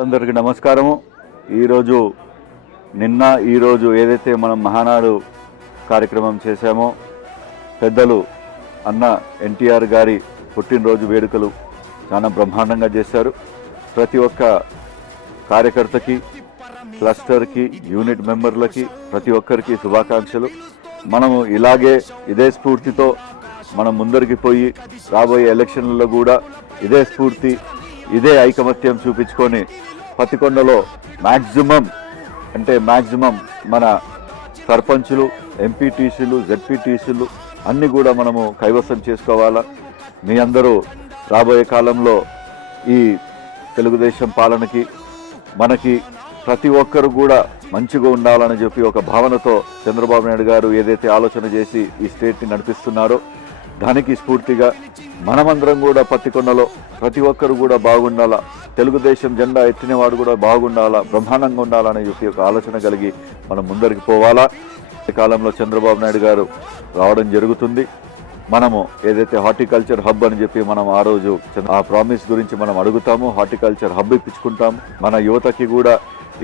అందరికీ నమస్కారము. ఈరోజు ఈరోజు ఏదైతే మనం మహానాడు కార్యక్రమం చేశామో, పెద్దలు అన్న ఎన్టీఆర్ గారి పుట్టినరోజు వేడుకలు చాలా బ్రహ్మాండంగా చేశారు. ప్రతి ఒక్క కార్యకర్తకి, క్లస్టర్కి, యూనిట్ మెంబర్లకి ప్రతి ఒక్కరికి శుభాకాంక్షలు. మనము ఇదే స్ఫూర్తితో మనం ముందరికి పోయి రాబోయే ఎలక్షన్లలో కూడా ఇదే స్ఫూర్తి, ఇదే ఐకమత్యం చూపించుకొని పత్తికొండలో మ్యాక్సిమం మన సర్పంచులు, ఎంపీటీసీలు, జెడ్పీటీసీలు అన్నీ కూడా మనము కైవసం చేసుకోవాలా. మీ అందరూ రాబోయే కాలంలో ఈ తెలుగుదేశం పాలనకి మనకి ప్రతి ఒక్కరు కూడా మంచిగా ఉండాలని చెప్పి ఒక భావనతో చంద్రబాబు నాయుడు గారు ఏదైతే ఆలోచన చేసి ఈ స్టేట్ని నడిపిస్తున్నారో దానికి స్ఫూర్తిగా మనమందరం కూడా పత్తికొండలో ప్రతి ఒక్కరు కూడా బాగుండాలా, తెలుగుదేశం జెండా ఎత్తినవాడు కూడా బాగుండాలా, బ్రహ్మాండంగా ఉండాలని చెప్పి ఒక ఆలోచన కలిగి మనం ముందరికి పోవాలా. ఈ కాలంలో చంద్రబాబు నాయుడు గారు రావడం జరుగుతుంది. మనము ఏదైతే హార్టికల్చర్ హబ్ అని చెప్పి మనం ఆ రోజు ఆ ప్రామిస్ గురించి మనం అడుగుతాము, హార్టికల్చర్ హబ్ ఇప్పించుకుంటాము. మన యువతకి కూడా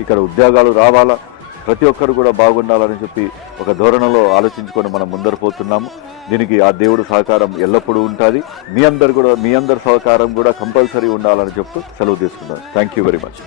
ఇక్కడ ఉద్యోగాలు రావాలా, ప్రతి ఒక్కరు కూడా బాగుండాలని చెప్పి ఒక ధోరణిలో ఆలోచించుకొని మనం ముందరు పోతున్నాము. దీనికి ఆ దేవుడు సహకారం ఎల్లప్పుడూ ఉంటుంది. మీ అందరి సహకారం కూడా కంపల్సరీ ఉండాలని చెప్తూ సెలవు తీసుకున్నాను. Thank you very much.